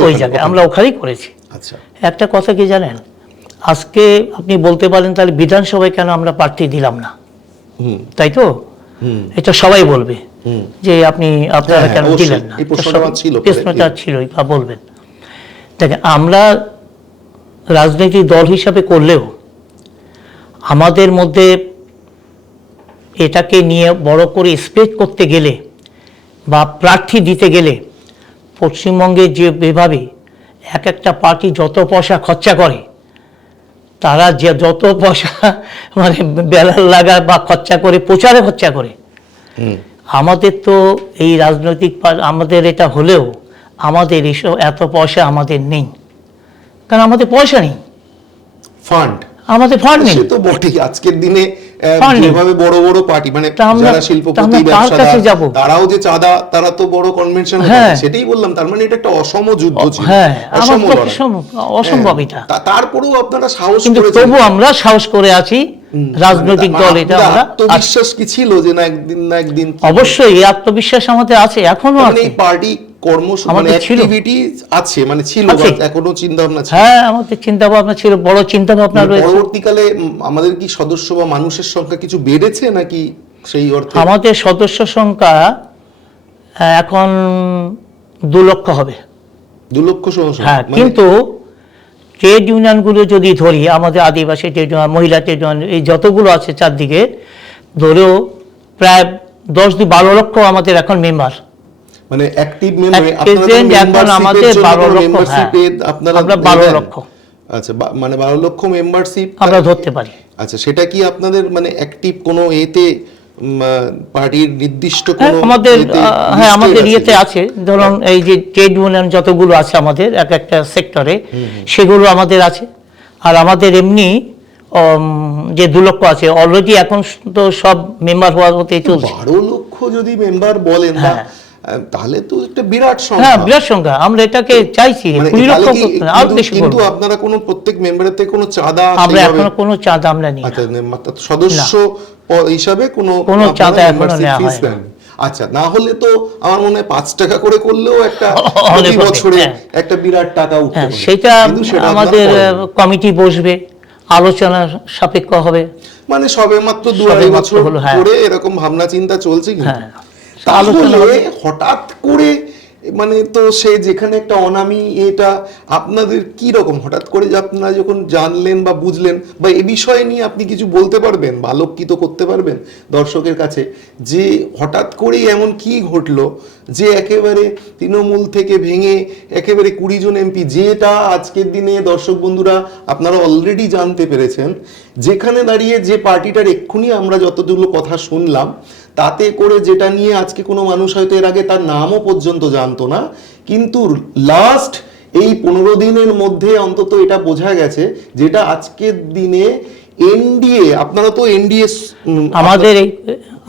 ওই জায়গায় আমরা ওখানেই করেছি। আচ্ছা, একটা কথা কি জানেন, আজকে আপনি বলতে পারেন তাহলে বিধানসভায় কেন আমরা প্রার্থী দিলাম না, তাই তো? এটা সবাই বলবে যে আপনারা কেন দিলেন না, প্রশ্নটা ছিলই বা বলবেন। দেখেন, আমরা রাজনৈতিক দল হিসাবে করলেও আমাদের মধ্যে এটাকে নিয়ে বড় করে স্প্রেড করতে গেলে বা প্রার্থী দিতে গেলে পশ্চিমবঙ্গে যেভাবে একটা পার্টি যত পয়সা খরচা করে, তারা যে যত পয়সা মানে বেলার লাগায় বা খরচা করে, প্রচারে খরচা করে, আমাদের তো এই রাজনৈতিক আমাদের এটা হলেও আমাদের এসব এত পয়সা আমাদের নেই, কারণ আমাদের পয়সা নেই, আমাদের ফান্ড নেই। তো বটেই, আজকের দিনে যেভাবে বড় বড় পার্টি মানে যারা শিল্পপতি, ব্যবসাদার, তারাও যে চাঁদা, তারা তো বড় কনভেনশন, সেটাই বললাম, তার মানে এটা একটা অসম যুদ্ধ ছিল, অসম্ভব এটা। তারপরেও আপনারা সাহস কিন্তু তবু আমরা সাহস করে আছি, রাজনৈতিক দল এটা। আমরা আত্মবিশ্বাস কি ছিল যে না একদিন? অবশ্যই এই আত্মবিশ্বাস আমাদের আছে, এখনো আছে। এই পার্টি অ্যাক্টিভিটি আছে, মানে ছিল, এখনো চিন্তা ভাবনা ছিল? হ্যাঁ, আমাদের চিন্তা ভাবনা ছিল, বড় চিন্তা ভাবনা রয়েছে। পরবর্তীকালে আমাদের কি সদস্য বা মানুষের সংখ্যা কিছু বেড়েছে নাকি সেই অর্থে? আমাদের সদস্য সংখ্যা এখন 2 লক্ষ হবে। 2 লক্ষ সদস্য? হ্যাঁ, কিন্তু ট্রেড ইউনিয়নগুলো যদি ধরি, আমাদের আদিবাসী ট্রেড ইউনিয়ন, মহিলা ট্রেড ইউনিয়ন, এই যতগুলো আছে চারদিকে ধরেও প্রায় 10-12 লক্ষ আমাদের এখন মেম্বার, মানে অ্যাক্টিভ মেম্বার এখন আমাদের 12 লক্ষ। আমরা 12 লক্ষ। আচ্ছা, মানে 12 লক্ষ মেম্বারশিপ আমরা ধরতে পারি। আচ্ছা, সেটা কি আপনাদের মানে অ্যাক্টিভ কোনো এতে পার্টির নির্দিষ্ট কোনো আমাদের? হ্যাঁ, আমাদের ইয়েতে আছে, ধরুন এই যে ট্রেড ইউনিয়ন যতগুলো আছে আমাদের একটা সেক্টরে, সেগুলো আমাদের আছে। আর আমাদের এমনি যে 2 লক্ষ আছে অলরেডি, এখন তো সব মেম্বার হওয়ার মতো চলছে। 12 লক্ষ যদি মেম্বার বলেন, তাহলে তো একটা বিরাট হ্যাঁ সংখ্যা। বিরাট সংখ্যা, আমরা এটাকে চাইছি মানে 20 লক্ষ তাহলে কি- করতে না, আরো কিন্তু- বেশি কিন্তু করবো। আপনারা কোনো প্রত্যেক মেম্বারের থেকে কোনো চাঁদা আমরা সেইভাবে- এখনো কোনো চাঁদা আমরা নিই না। আচ্ছা, সদস্য হিসাবে কোনো কোনো আপনারা চাঁদা এখনো membership নেওয়া fees হয় না। দেন? আচ্ছা, না হলে তো আমার মনে হয় 5 টাকা করে করলেও একটা অনেক প্রতি হবে, বছরে হ্যাঁ। একটা বিরাট টাকা উঠতে হ্যাঁ পারে। সেটা কিন্তু সেটা আপনারা আমাদের করেন না। কমিটি বসবে, আলোচনা সাপেক্ষ হবে। মানে সবে মাত্র 2-2.5 সবেমাত্র বছর হলো, হ্যাঁ। ধরে এরকম ভাবনা চিন্তা চলছে কিন্তু। হ্যাঁ আলোচনা তাহলে হবে। হঠাৎ করে মানে তো সে যেখানে একটা অনামি, এটা আপনাদের কি রকম হঠাৎ করে যে আপনারা যখন জানলেন বা বুঝলেন, বা এ বিষয়ে নিয়ে আপনি কিছু বলতে পারবেন বা আলোকিত করতে পারবেন দর্শকের কাছে, যে হঠাৎ করেই এমন কি ঘটলো যে একেবারে তৃণমূল থেকে ভেঙে একেবারে 20 জন এমপি, যেটা আজকের দিনে দর্শক বন্ধুরা আপনারা অলরেডি জানতে পেরেছেন, যেখানে দাঁড়িয়ে যে পার্টিটার এক্ষুনি আমরা যতগুলো কথা শুনলাম, তাতে করে যেটা নিয়ে আজকে কোনো মানুষ হয়তো এর আগে তার নামও পর্যন্ত জানতো না, কিন্তু লাস্ট এই 15 দিনের মধ্যে অন্তত এটা বোঝা গেছে, যেটা আজকের দিনে এনডিএ, আপনারা তো এনডিএ আমাদের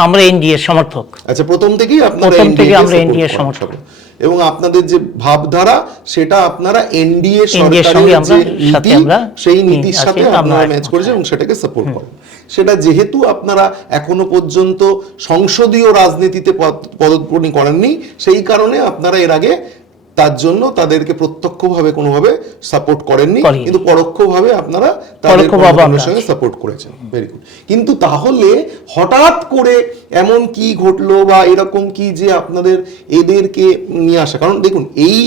আমরা এনডিএ সমর্থক। আচ্ছা, প্রথম থেকেই আপনারা প্রথম থেকে NDA কে আমরা support NDA করেন সমর্থক। সবাই। এবং আপনাদের যে ভাবধারা সেটা আপনারা এনডিএ সঙ্গে সরকারের আমরা যে সাথে নীতি, আমরা সেই নীতির আছে, সাথে আমরা আপনারা একমত। ম্যাচ করেছেন এবং সেটাকে সাপোর্ট করেন। সেটা যেহেতু আপনারা এখনো পর্যন্ত সংসদীয় রাজনীতিতে পদার্পণ করেননি, সেই কারণে আপনারা এর আগে তার জন্য তাদেরকে প্রত্যক্ষভাবে কোনোভাবে সাপোর্ট করেননি, করিনি। কিন্তু পরোক্ষভাবে আপনারা তাদের পরোক্ষভাবে কর্মকাণ্ডের আমরা সঙ্গে সাপোর্ট করেছেন। Very good. কিন্তু তাহলে হঠাৎ করে এমন কি ঘটলো, বা এরকম কি যে আপনাদের এদেরকে নিয়ে আসা? কারণ দেখুন, এই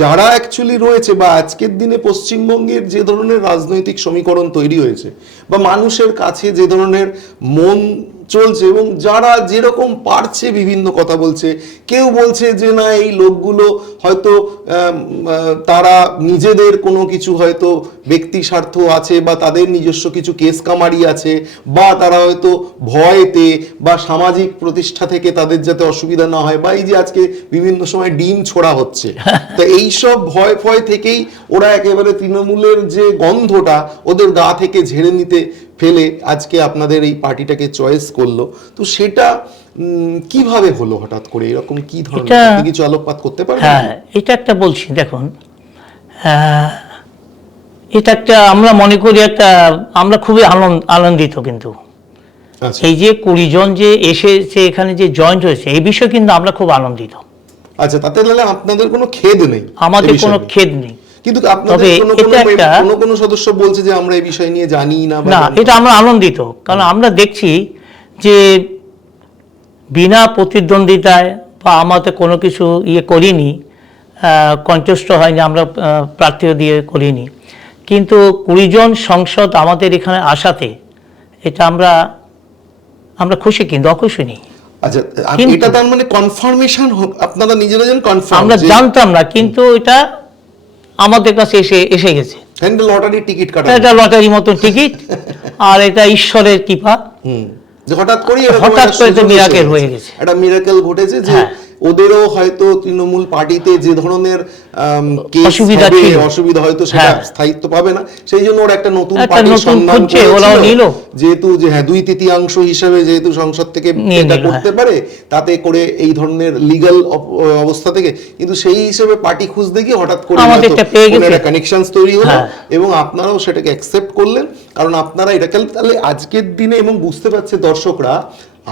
যারা অ্যাকচুয়ালি রয়েছে, বা আজকের দিনে পশ্চিমবঙ্গের যে ধরনের রাজনৈতিক সমীকরণ তৈরি হয়েছে, বা মানুষের কাছে যে ধরনের মন চলছে, এবং যারা যেরকম পারছে বিভিন্ন কথা বলছে, কেউ বলছে যে না, এই লোকগুলো হয়তো তারা নিজেদের কোনো কিছু হয়তো ব্যক্তি স্বার্থ আছে, বা তাদের নিজস্ব কিছু কেস কামারি আছে, বা তারা হয়তো ভয়তে বা সামাজিক প্রতিষ্ঠা থেকে তাদের যাতে অসুবিধা না হয়, বা এই যে আজকে বিভিন্ন সময় ডিম ছোড়া হচ্ছে, তো এইসব ভয় ভয় থেকেই ওরা একেবারে তৃণমূলের যে গন্ধটা ওদের গা থেকে ঝেড়ে নিতে ফেলে আজকে আপনাদের এই পার্টিটাকে চয়েস করলো। তো সেটা কিভাবে হলো হঠাৎ করে, এরকম কি ধরনের, আপনি কিছু আলোকপাত করতে পারবেন? হ্যাঁ, এটা একটা বলছি, দেখুন এটা একটা আমরা মনে করি একটা, আমরা খুবই আনন্দিত কিন্তু আচ্ছা এই যে 20 জন যে এসেছে এখানে যে জয়েন্ট হয়েছে, এই বিষয়ে কিন্তু আমরা খুব আনন্দিত। আচ্ছা, তাতে তাহলে আপনাদের কোনো খেদ নেই? আমাদের এ বিষয়ে? কোনো খেদ নেই। কিন্তু আপনাদের তবে কোনো এটা একটা- কোনো সদস্য বলছে যে আমরা এই বিষয় নিয়ে জানি না, বা না, জানি এটা আমরা আনন্দিত, কারণ আমরা দেখছি যে বিনা প্রতিদ্বন্দ্বিতায় বা আমাদের কোনো কিছু করিনি, কন্টেস্ট হয়নি, আমরা প্রার্থীও দিয়ে করিনি, কিন্তু 20 জন সংসদ আমাদের এখানে আসাতে এটা আমরা খুশি, কিন্তু অখুশি নেই। আচ্ছা, আর কিন্তু- এটা তার মানে কনফার্মেশন, আপনারা নিজেরা যেন কনফার্ম, আমরা জানতাম না, কিন্তু এটা আমাদের কাছে এসে গেছে। হ্যান্ড লটারি টিকিট কাটা, এটা লটারির মতো টিকিট, আর এটা ঈশ্বরের কৃপা। যে হঠাৎ করে এরকম হঠাৎ একটা করে তো সুযোগ miracle এসে হয়ে গেছে। একটা মিরাকেল ঘটেছে, যে হ্যাঁ। ওদেরও হয়তো তৃণমূল পার্টিতে যে ধরনের অসুবিধা ছিল। অসুবিধা হয়তো সেটা হ্যাঁ। স্থায়িত্ব পাবে না, সেই জন্য ওরা একটা নতুন একটা পার্টির নতুন সন্ধান খুঁজছে, করেছিল, ওরাও নিল। যেহেতু যে হ্যাঁ 2/3 হিসাবে যেহেতু সংসদ থেকে নিয়ে এটা নিল, করতে পারে, তাতে করে এই ধরনের লিগ্যাল অবস্থা থেকে, কিন্তু সেই হিসেবে পার্টি খুঁজতে গিয়ে হঠাৎ করে আমাদেরটা পেয়ে গেছে। একটা কানেকশনস তৈরি হলো, হ্যাঁ। এবং আপনারাও সেটাকে অ্যাকসেপ্ট করলেন, কারণ আপনারা এটা তাহলে আজকের দিনে, এবং বুঝতে পারছে দর্শকরা,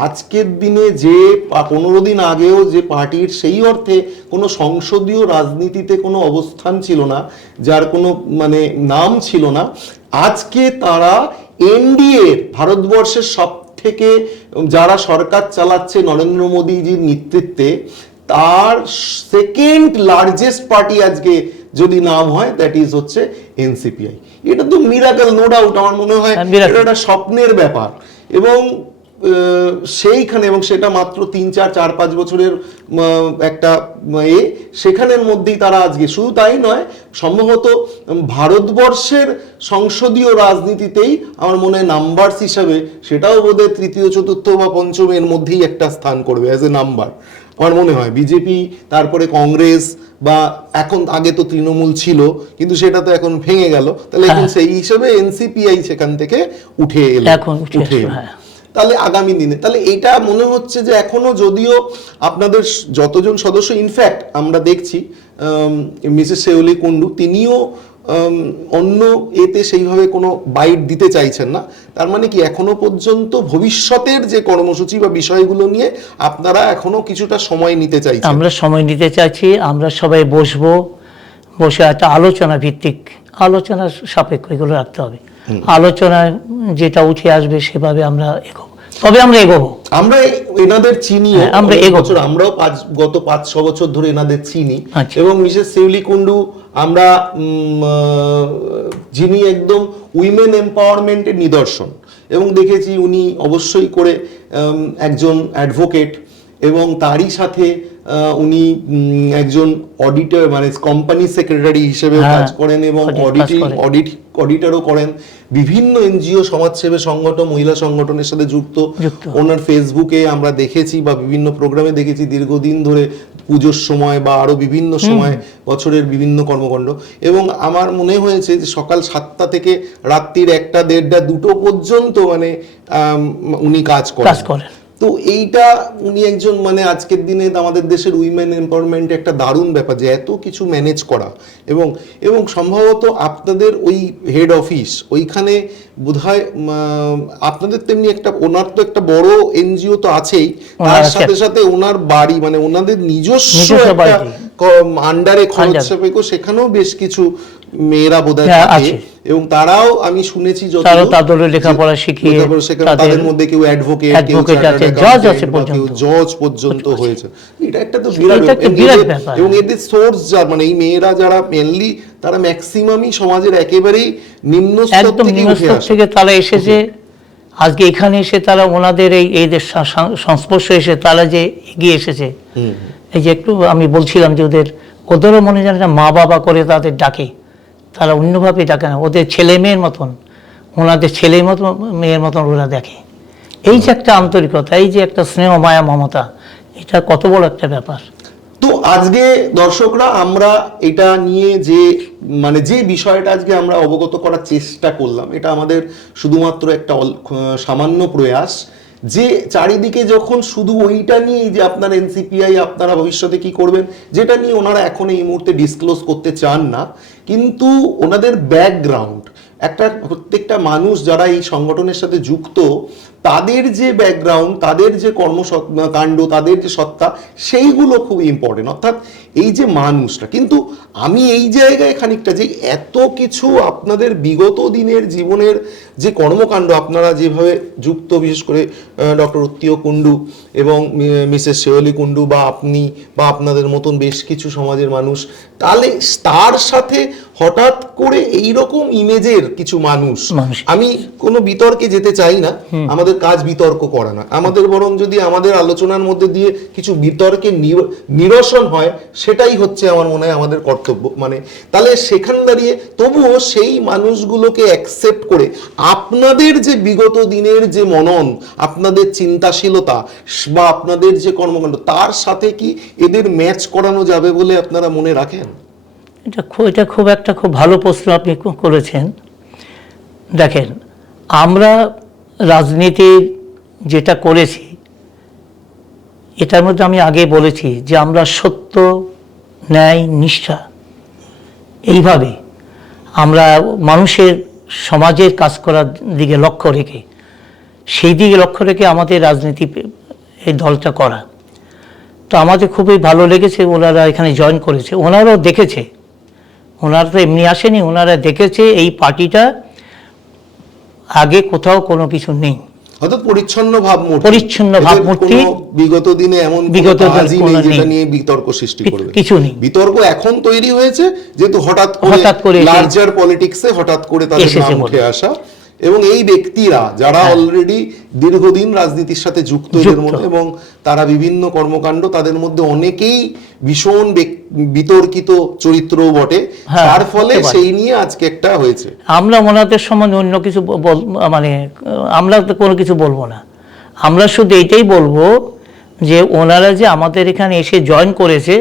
আজকের দিনে যে 15 দিন আগেও যে পার্টির সেই অর্থে কোনো সংসদীয় রাজনীতিতে কোনো অবস্থান ছিল না, যার কোনো মানে নাম ছিল না, আজকে তারা এনডিএ, ভারতবর্ষের সব থেকে যারা সরকার চালাচ্ছে নরেন্দ্র মোদীজির নেতৃত্বে, তার সেকেন্ড লার্জেস্ট পার্টি আজকে যদি নাম হয়, দ্যাট ইজ হচ্ছে এনসিপিআই। এটা তো মিরাকেল, নো ডাউট। আমার মনে হয় miracle। এটা একটা স্বপ্নের ব্যাপার, এবং সেইখানে, এবং সেটা মাত্র 3-4-5 বছরের একটা সেখানের মধ্যেই তারা আজকে, শুধু তাই নয়, সম্ভবত ভারতবর্ষের সংসদীয় রাজনীতিতেই আমার মনে হয় নাম্বারস হিসাবে সেটাও বোধহয় 3য়, 4র্থ বা 5ম এর মধ্যেই একটা স্থান করবে অ্যাজ এ নাম্বার। আমার মনে হয় বিজেপি, তারপরে কংগ্রেস, বা এখন আগে তো তৃণমূল ছিল কিন্তু সেটা তো এখন ভেঙে গেল, তাহলে এখন সেই হিসেবে এনসিপিআই সেখান থেকে উঠে এলো, এখন উঠে উঠে এসো, এলো। হ্যাঁ। তাহলে আগামী দিনে তাহলে এটা মনে হচ্ছে যে এখনো যদিও আপনাদের যতজন সদস্য, ইনফ্যাক্ট আমরা দেখছি মিসেস শেওলি কুন্ডু তিনিও অন্য এতে সেইভাবে কোনো বাইট দিতে চাইছেন না। তার মানে কি এখনো পর্যন্ত ভবিষ্যতের যে কর্মসূচি বা বিষয়গুলো নিয়ে আপনারা এখনো কিছুটা সময় নিতে চাইছেন? আমরা সময় নিতে চাইছি, আমরা সবাই বসে একটা আলোচনা ভিত্তিক, আলোচনা সাপেক্ষ এগুলো রাখতে হবে। আলোচনায় যেটা উঠে আসবে সেভাবে আমরা এগোবো, তবে আমরা এগোবো। আমরা এনাদের চিনি, আমরা বছর আমরাও গত 5-6 বছর ধরে এনাদের চিনি। আচ্ছা। এবং মিসেস শেওলি কুন্ডু আমরা যিনি একদম উইমেন এম্পাওয়ারমেন্টের নিদর্শন, এবং দেখেছি উনি অবশ্যই করে একজন অ্যাডভোকেট, এবং তারই সাথে উনি একজন অডিটর মানে কোম্পানি সেক্রেটারি হিসেবে কাজ করেন, এবং অডিটরও করেন। বিভিন্ন এনজিও, সমাজসেবী সংগঠন, মহিলা সংগঠনের সাথে যুক্ত। ওনার ফেসবুকে আমরা দেখেছি বা বিভিন্ন প্রোগ্রামে দেখেছি দীর্ঘদিন ধরে পুজোর সময় বা আরো বিভিন্ন সময় বছরের বিভিন্ন কর্মকাণ্ড। এবং আমার মনে হয়েছে যে সকাল 7টা থেকে রাত্রির 1টা, 1:30, 2টো পর্যন্ত মানে উনি কাজ করেন। তো এইটা উনি একজন মানে আজকের দিনে আমাদের দেশের উইমেন এম্পাওয়ারমেন্ট একটা দারুণ ব্যাপার যে এত কিছু ম্যানেজ করা। এবং সম্ভবত আপনাদের ওই হেড অফিস ওইখানে বোধহয় আপনাদের তেমনি একটা, ওনার তো একটা বড় এনজিও তো আছেই, তার সাথে সাথে ওনার বাড়ি মানে ওনাদের নিজস্ব একটা আন্ডারে খরচ সাপেক্ষ, সেখানেও বেশ কিছু মেয়েরা বোধহয় থাকে, এবং তারাও আমি শুনেছি তাদের লেখাপড়া শিখিয়ে তাদের মধ্যে কেউ অ্যাডভোকেট, জজ পর্যন্ত হয়েছে। এটা একটা তো বিরাট ব্যাপার। এবং এদের সোর্স মানে এই মেয়েরা যারা মেনলি তারা ম্যাক্সিমামই সমাজের একেবারেই নিম্ন স্তর থেকে তারা এসেছে। আজকে এখানে এসে তারা ওনাদের এই সংস্পর্শে এসে তারা যে এগিয়ে এসেছে, এই যে একটু আমি বলছিলাম যে ওদেরও মনে জানে না মা বাবা করে তাদের ডাকে, তারা অন্যভাবে ডাকে না, ওদের ছেলে মেয়ের মতন, ওনাদের ছেলের মতন মেয়ের মতন ওরা দেখে। এই যে একটা আন্তরিকতা, এই যে একটা স্নেহ মায়া মমতা, এটা কত বড় একটা ব্যাপার। তো আজকে দর্শকরা আমরা এটা নিয়ে যে বিষয়টা আজকে আমরা অবগত করার চেষ্টা করলাম, এটা আমাদের শুধুমাত্র একটা সামান্য প্রয়াস, যে চারিদিকে যখন শুধু ওইটা নিয়ে যে আপনার এনসিপিআই আপনারা ভবিষ্যতে কি করবেন, যেটা নিয়ে ওনারা এখন এই মুহূর্তে ডিসক্লোজ করতে চান না, কিন্তু ওনাদের ব্যাকগ্রাউন্ড একটা প্রত্যেকটা মানুষ যারা এই সংগঠনের সাথে যুক্ত, তাদের যে ব্যাকগ্রাউন্ড, তাদের যে কর্মকাণ্ড, তাদের যে সত্তা, সেইগুলো খুব ইম্পর্টেন্ট। অর্থাৎ এই যে মানুষটা, কিন্তু আমি এই জায়গায় খানিকটা যে এত কিছু আপনাদের বিগত দিনের জীবনের যে কর্মকাণ্ড আপনারা যেভাবে যুক্ত, বিশেষ করে ডক্টর উত্তীয় কুন্ডু এবং মিসেস শেওলি কুন্ডু বা আপনি বা আপনাদের মতন বেশ কিছু সমাজের মানুষ, তাহলে তার সাথে হঠাৎ করে এইরকম ইমেজের কিছু মানুষ, আমি কোনো বিতর্কে যেতে চাই না, আমাদের কাজ বিতর্ক করা না, আমাদের বরং যদি আমাদের আলোচনার মধ্যে দিয়ে কিছু বিতর্কে নিরসন হয়, সেটাই হচ্ছে আমার মনে হয় আমাদের কর্তব্য। মানে তাহলে সেখান দাঁড়িয়ে তবুও সেই মানুষগুলোকে অ্যাকসেপ্ট করে আপনাদের যে বিগত দিনের যে মনন, আপনাদের চিন্তাশীলতা বা আপনাদের যে কর্মকাণ্ড, তার সাথে কি এদের ম্যাচ করানো যাবে বলে আপনারা মনে রাখেন? এটা খুব ভালো প্রশ্ন আপনি করেছেন। দেখেন, আমরা রাজনীতি যেটা করেছি, এটার মধ্যে আমি আগে বলেছি যে আমরা সত্য, ন্যায়, নিষ্ঠা, এইভাবে আমরা মানুষের সমাজের কাজ করার দিকে লক্ষ্য রেখে, সেই দিকে লক্ষ্য রেখে আমাদের রাজনীতি এই দলটা করা। তো আমাদের খুবই ভালো লেগেছে, ওনারা এখানে জয়েন করেছে, ওনারাও দেখেছে, ওনারা তো এমনি আসেনি, ওনারা দেখেছে এই পার্টিটা আগে কোথাও কোনো কিছু নেই, অর্থাৎ পরিচ্ছন্ন ভাবমূর্তি, বিগত দিনে এমন যেটা নিয়ে বিতর্ক সৃষ্টি করবে কিছু নেই। বিতর্ক এখন তৈরি হয়েছে যেহেতু হঠাৎ করে লার্জার পলিটিক্সে হঠাৎ করে তাদের নাম উঠে আসা, এবং এই ব্যক্তিরা যারা অলরেডি দীর্ঘদিন রাজনীতির সাথে যুক্ত এদের মধ্যে, এবং তারা বিভিন্ন কর্মকাণ্ড, তাদের মধ্যে অনেকেই ভীষণ বিতর্কিত চরিত্র বটে, তার ফলে সেই নিয়ে আজকে একটা হয়েছে। আমরা ওনাদের সম্বন্ধে অন্য কিছু মানে আমরা তো কোনো কিছু বলবো না, আমরা শুধু এইটাই বলবো যে ওনারা যে আমাদের এখানে এসে জয়েন করেছে,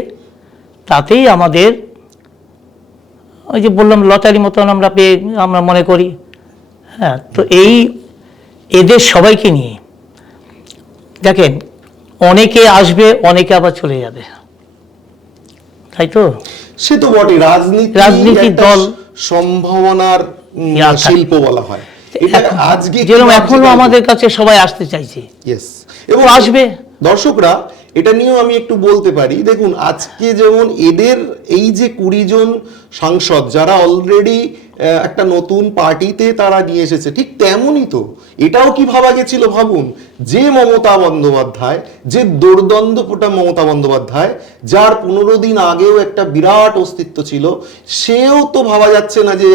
তাতেই আমাদের ওই যে বললাম লটারি মতন আমরা মনে করি। হ্যাঁ, তো এদের সবাইকে নিয়ে দেখেন, অনেকে আসবে, অনেকে আবার চলে যাবে, তাই তো? সে তো বটে, রাজনীতি একটা দল সম্ভাবনার শিল্প বলা হয় এটা। আজকে যেরকম এখনো আমাদের কাছে সবাই আসতে চাইছে, ইয়েস, এবং আসবে দর্শকরা। এটা নিয়েও আমি একটু বলতে পারি, দেখুন আজকে যেমন এদের এই যে 20 জন সাংসদ যারা অলরেডি একটা নতুন পার্টিতে তারা নিয়ে এসেছে, ঠিক তেমনই তো এটাও কি ভাবা গেছিল? ভাবুন, যে মমতা বন্দ্যোপাধ্যায়, যে দুর্দ্বন্দ্বপোটা মমতা বন্দ্যোপাধ্যায়, যার 15 দিন আগেও একটা বিরাট অস্তিত্ব ছিল, সেও তো ভাবা যাচ্ছে না যে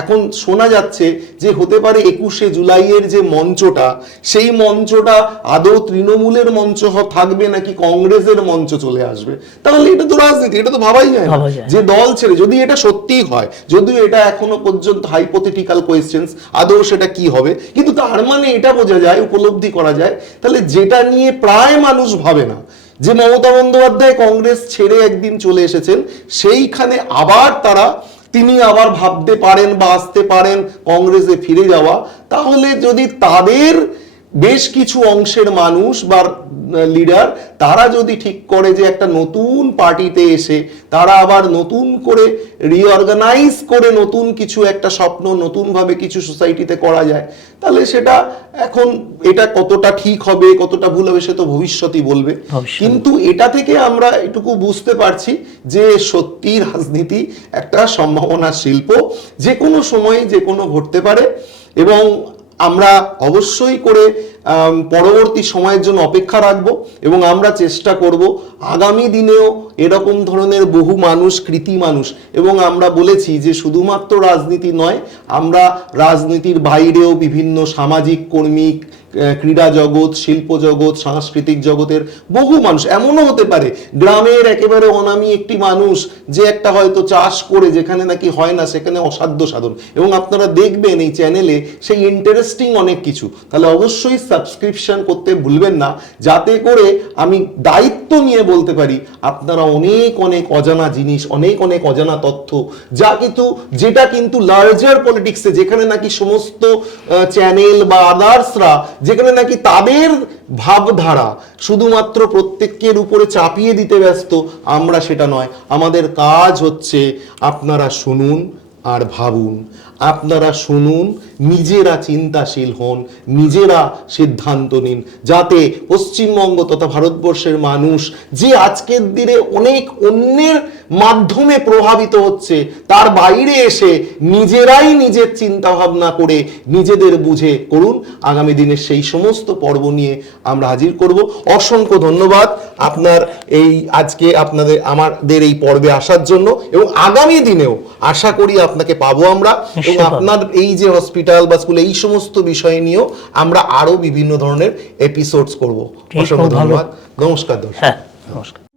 এখন শোনা যাচ্ছে যে হতে পারে 21শে জুলাইয়ের যে মঞ্চটা, সেই মঞ্চটা আদৌ তৃণমূলের মঞ্চ থাকবে নাকি কংগ্রেসের মঞ্চ চলে আসবে। তাহলে এটা তো রাজনীতি, এটা তো ভাবাই যায় না যে দল ছেড়ে, যদি এটা সত্যিই হয়, যদিও এটা এখনো পর্যন্ত হাইপোথেটিক্যাল কোয়েশ্চেন্স, আদৌ সেটা কি হবে, কিন্তু তার মানে এটা বোঝা যায়, উপলব্ধি করা যায়, তাহলে যেটা নিয়ে প্রায় মানুষ ভাবে না, যে মমতা বন্দ্যোপাধ্যায় কংগ্রেস ছেড়ে একদিন চলে এসেছেন, সেইখানে আবার তিনি আবার ভাবতে পারেন বা আসতে পারেন কংগ্রেসে ফিরে যাওয়া। তাহলে যদি তাদের বেশ কিছু অংশের মানুষ বা লিডার তারা যদি ঠিক করে যে একটা নতুন পার্টিতে এসে তারা আবার নতুন করে রিঅর্গানাইজ করে নতুন কিছু একটা স্বপ্ন নতুনভাবে কিছু সোসাইটিতে করা যায়, তাহলে সেটা এখন এটা কতটা ঠিক হবে কতটা ভুল হবে সে তো ভবিষ্যৎই বলবে। কিন্তু এটা থেকে আমরা এটুকু বুঝতে পারছি যে সত্যি রাজনীতি একটা সম্ভাবনার শিল্প, যে কোনো সময় যে কোনো ঘটতে পারে, এবং আমরা অবশ্যই করে পরবর্তী সময়ের জন্য অপেক্ষা রাখবো, এবং আমরা চেষ্টা করব আগামী দিনেও এরকম ধরনের বহু মানুষ, কৃতি মানুষ, এবং আমরা বলেছি যে শুধুমাত্র রাজনীতি নয়, আমরা রাজনীতির বাইরেও বিভিন্ন সামাজিক কর্মী, ক্রীড়া জগৎ, শিল্প জগৎ, সাংস্কৃতিক জগতের বহু মানুষ, এমনও হতে পারে গ্রামের একেবারে অনামী একটি মানুষ যে একটা হয়তো চাষ করে যেখানে নাকি হয় না সেখানে অসাধ্য সাধন, এবং আপনারা দেখবেন এই চ্যানেলে সেই ইন্টারেস্টিং অনেক কিছু। তাহলে অবশ্যই সাবস্ক্রিপশন করতে ভুলবেন না, যাতে করে আমি দায়িত্ব নিয়ে বলতে পারি আপনারা অনেক অনেক অজানা জিনিস, অনেক অনেক অজানা তথ্য, যেটা কিন্তু লার্জার পলিটিক্সে, যেখানে নাকি সমস্ত চ্যানেল বা আদার্সরা, যেখানে নাকি তাদের ভাবধারা শুধুমাত্র প্রত্যেকের উপরে চাপিয়ে দিতে ব্যস্ত, আমরা সেটা নয়। আমাদের কাজ হচ্ছে আপনারা শুনুন আর ভাবুন, আপনারা শুনুন, নিজেরা চিন্তাশীল হন, নিজেরা সিদ্ধান্ত নিন, যাতে পশ্চিমবঙ্গ তথা ভারতবর্ষের মানুষ যে আজকের দিনে অনেক অন্যের মাধ্যমে প্রভাবিত হচ্ছে, তার বাইরে এসে নিজেরাই নিজের চিন্তা ভাবনা করে নিজেদের বুঝে করুন। আগামী দিনের সেই সমস্ত পর্ব নিয়ে আমরা হাজির করব। অসংখ্য ধন্যবাদ আপনার আজকে আমাদের এই পর্বে আসার জন্য, এবং আগামী দিনেও আশা করি আপনাকে পাবো আমরা, এবং আপনার এই যে হসপিটাল বা স্কুল এই সমস্ত বিষয় নিয়েও আমরা আরো বিভিন্ন ধরনের এপিসোডস করব। অসংখ্য ধন্যবাদ। নমস্কার। হ্যাঁ, নমস্কার।